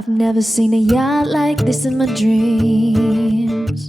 I've never seen a yacht like this in my dreams.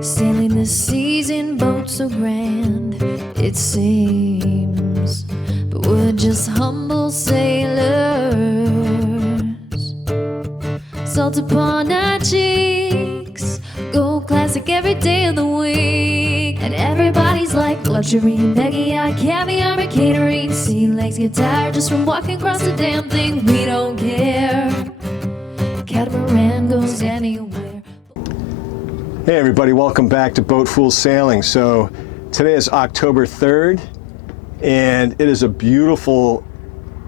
Sailing the seas in boats so grand, it seems. But we're just humble sailors. Salt upon our cheeks, gold classic every day of the week. And everybody's like luxury, Maggie, caviar, and catering. Sea legs get tired just from walking across the damn thing. We don't care. Catamaran goes anywhere. Hey everybody, welcome back to Boat Fool Sailing. So today is October 3rd and it is a beautiful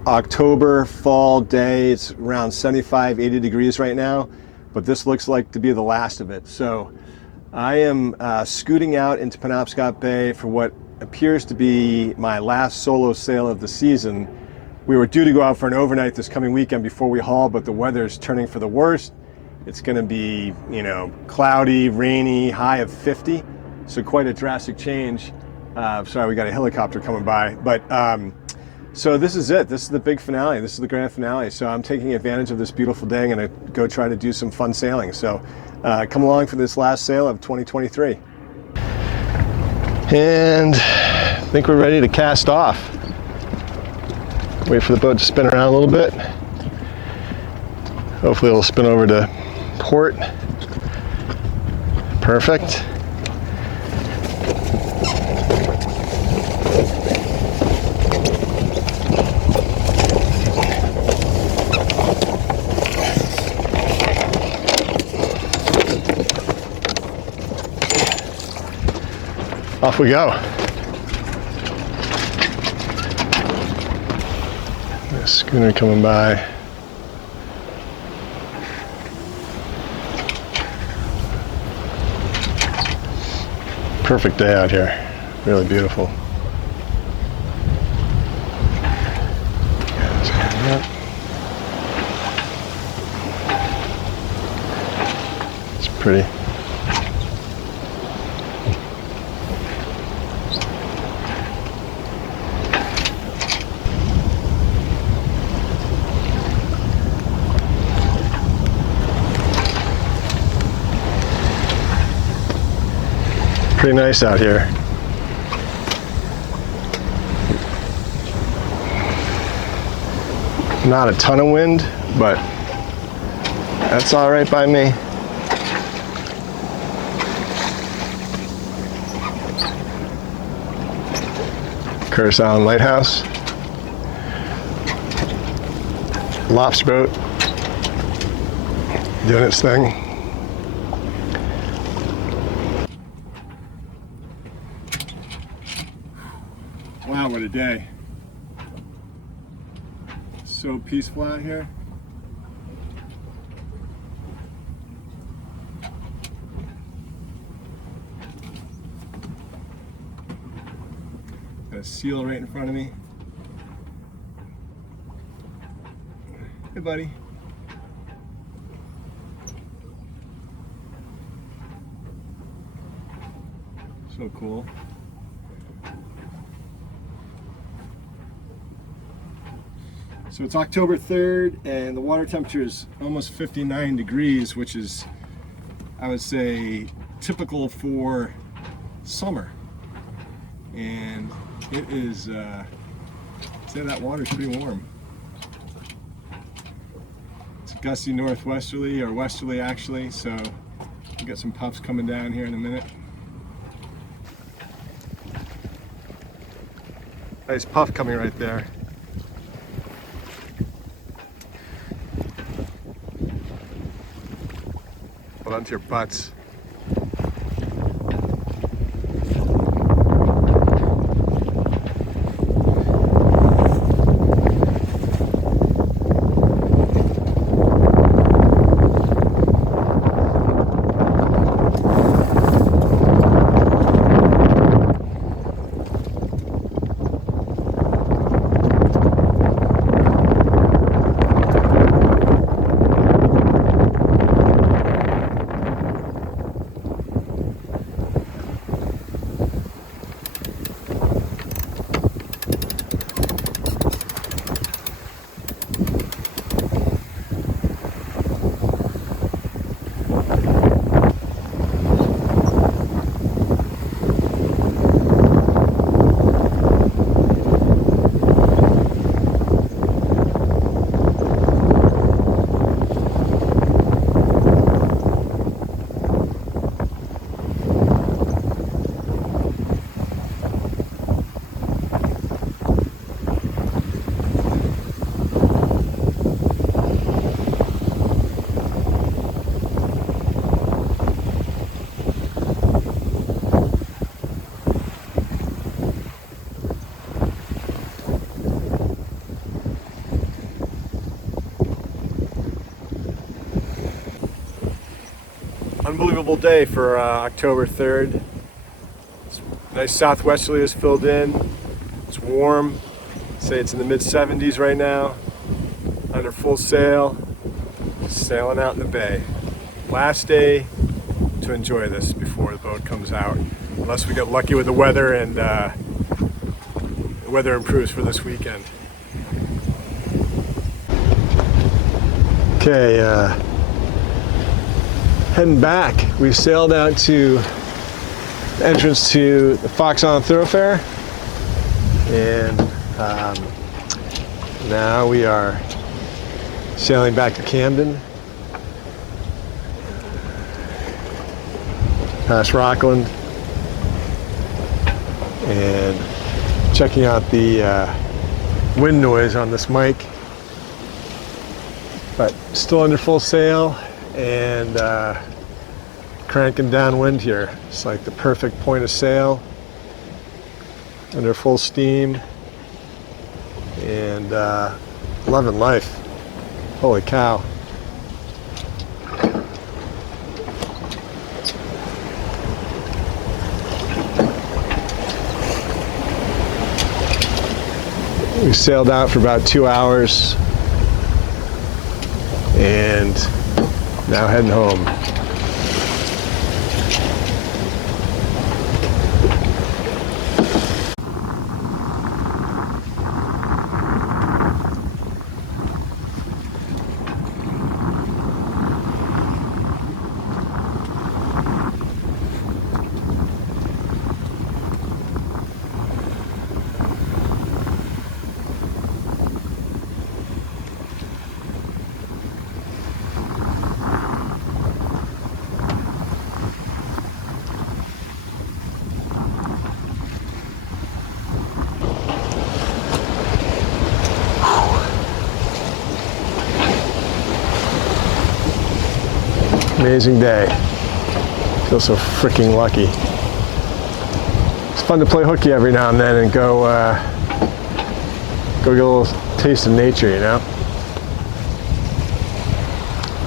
October fall day. It's around 75, 80 degrees right now, but this looks like to be the last of it. So I am scooting out into Penobscot Bay for what appears to be my last solo sail of the season. We were due to go out for an overnight this coming weekend before we haul, but the weather's turning for the worst. It's going to be, cloudy, rainy, high of 50. So quite a drastic change. Sorry, we got a helicopter coming by. But so this is it. This is the big finale. This is the grand finale. So I'm taking advantage of this beautiful day. I'm going to go try to do some fun sailing. So come along for this last sail of 2023. And I think we're ready to cast off. Wait for the boat to spin around a little bit. Hopefully it'll spin over to port. Perfect. Off we go. The schooner coming by. Perfect day out here. Really beautiful. It's pretty. Pretty nice out here. Not a ton of wind, but that's all right by me. Curtis Island Lighthouse. Lobster boat doing its thing. Wow, what a day. So peaceful out here. Got a seal right in front of me. Hey, buddy. So cool. So it's October 3rd and the water temperature is almost 59 degrees, which is, I would say, typical for summer. And it is, I'd say that water's pretty warm. It's a gusty northwesterly, or westerly actually, so we've got some puffs coming down here in a minute. Nice puff coming right there. Onto your butts. Unbelievable day for October 3rd. It's nice southwesterly has filled in. It's warm. Say it's in the mid 70s right now. Under full sail. Sailing out in the bay. Last day to enjoy this before the boat comes out. Unless we get lucky with the weather and the weather improves for this weekend. Okay, heading back. We sailed out to the entrance to the Fox Island Thoroughfare, and now we are sailing back to Camden, past Rockland, and checking out the wind noise on this mic. But still under full sail and cranking downwind here. It's like the perfect point of sail, under full steam, and loving life. Holy cow. We sailed out for about 2 hours and now heading home. Amazing day. Feel so freaking lucky. It's fun to play hooky every now and then and go get a little taste of nature, you know?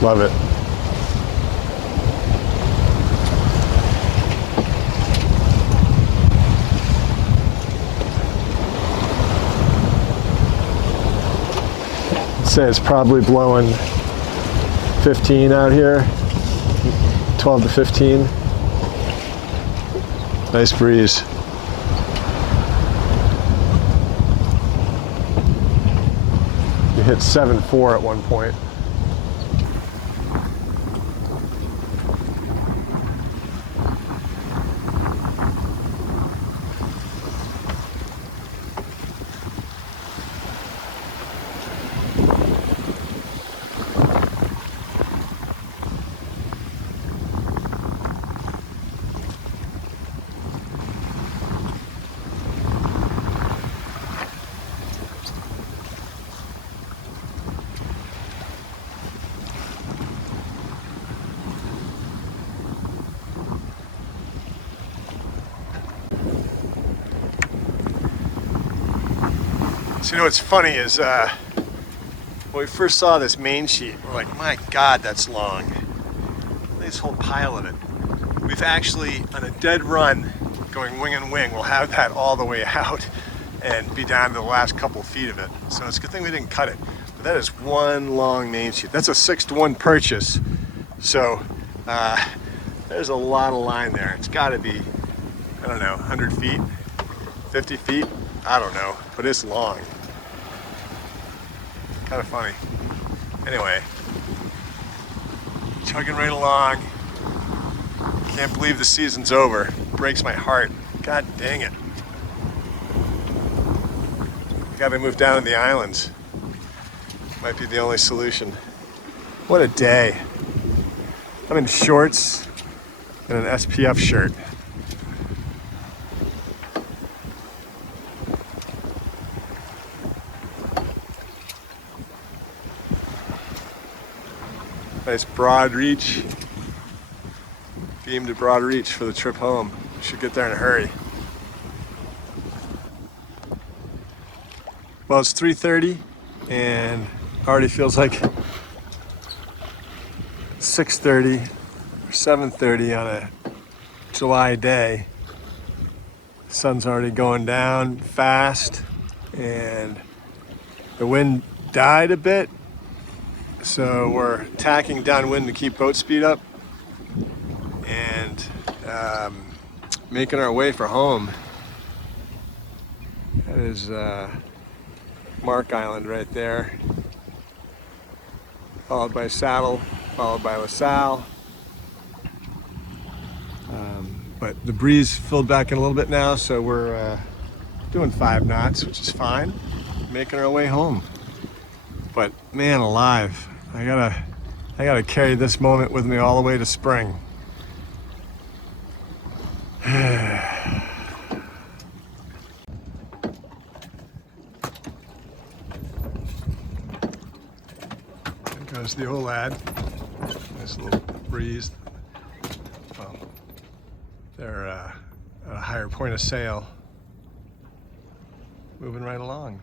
Love it. I'd say it's probably blowing 15 out here. 12 to 15. Nice breeze. We hit 7.4 at one point. So you know what's funny is when we first saw this Maine sheet, we're like, my God, that's long. This whole pile of it. We've actually, on a dead run, going wing and wing, we'll have that all the way out and be down to the last couple feet of it. So it's a good thing we didn't cut it. But that is one long Maine sheet. That's a 6-to-1 purchase. So there's a lot of line there. It's got to be, I don't know, 100 feet, 50 feet. I don't know, but it's long. Kind of funny. Anyway, chugging right along. Can't believe the season's over. Breaks my heart. God dang it. Gotta move down to the islands. Might be the only solution. What a day. I'm in shorts and an SPF shirt. Nice broad reach. Beam to broad reach for the trip home. Should get there in a hurry. Well, it's 3:30 and already feels like 6:30 or 7:30 on a July day. The sun's already going down fast, and the wind died a bit, so we're tacking downwind to keep boat speed up and making our way for home. That is Mark Island right there, followed by Saddle, followed by LaSalle. But the breeze filled back in a little bit now, so we're doing 5 knots, which is fine, making our way home. But man alive, I gotta carry this moment with me all the way to spring. There goes the old lad. Nice little breeze. Well, they're at a higher point of sail. Moving right along.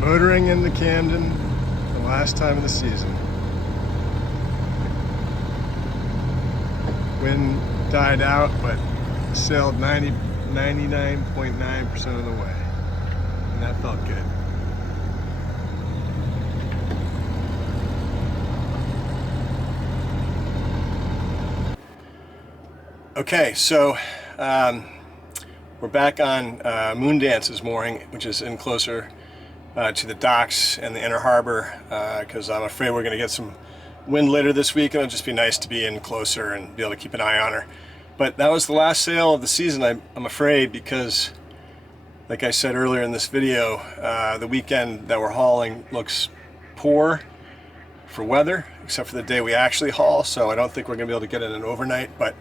Motoring into Camden, the last time of the season. Wind died out, but sailed 99.9% of the way, and that felt good. Okay, so we're back on Moondance this morning, which is in closer to the docks and the inner harbor, because I'm afraid we're going to get some wind later this week, and it'll just be nice to be in closer and be able to keep an eye on her. But that was the last sail of the season, I'm afraid, because like I said earlier in this video, the weekend that we're hauling looks poor for weather, except for the day we actually haul, so I don't think we're going to be able to get in an overnight. But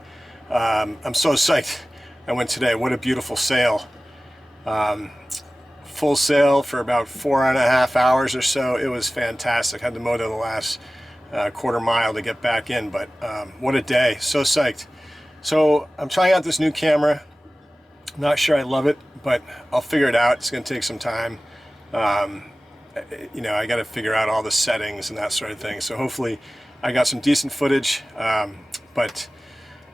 I'm so psyched I went today. What a beautiful sail. Full sail for about 4.5 hours or so. It was fantastic. Had to motor the last quarter mile to get back in, but what a day. So psyched. So I'm trying out this new camera. I'm not sure I love it, but I'll figure it out. It's going to take some time. You know, I got to figure out all the settings and that sort of thing. So hopefully I got some decent footage. But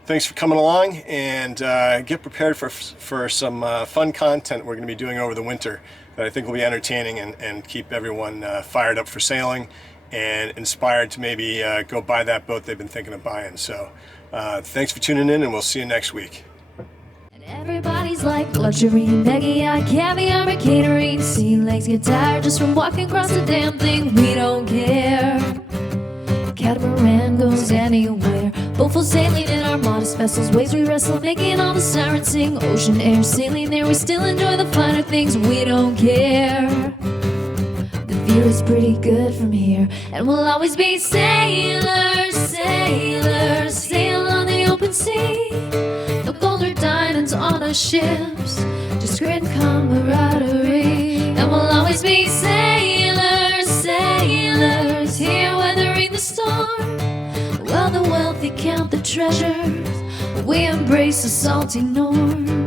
thanks for coming along, and get prepared for some fun content we're going to be doing over the winter that I think will be entertaining and keep everyone fired up for sailing and inspired to maybe go buy that boat they've been thinking of buying. So thanks for tuning in, and we'll see you next week. And everybody's like luxury, Maggie, caviar, and catering. Sea legs get tired just from walking across the damn thing. We don't care. Catamaran goes anywhere. Boatful sailing in our modest vessels, waves we wrestle, making all the sirens sing. Ocean air sailing there, we still enjoy the finer things. We don't care. The view is pretty good from here, and we'll always be sailors, sailors, sail on the open sea. No gold or diamonds on our ships, just great camaraderie. And we'll always be sailors, sailors, here weathering the storm. While the wealthy count the treasures, we embrace the salty norm.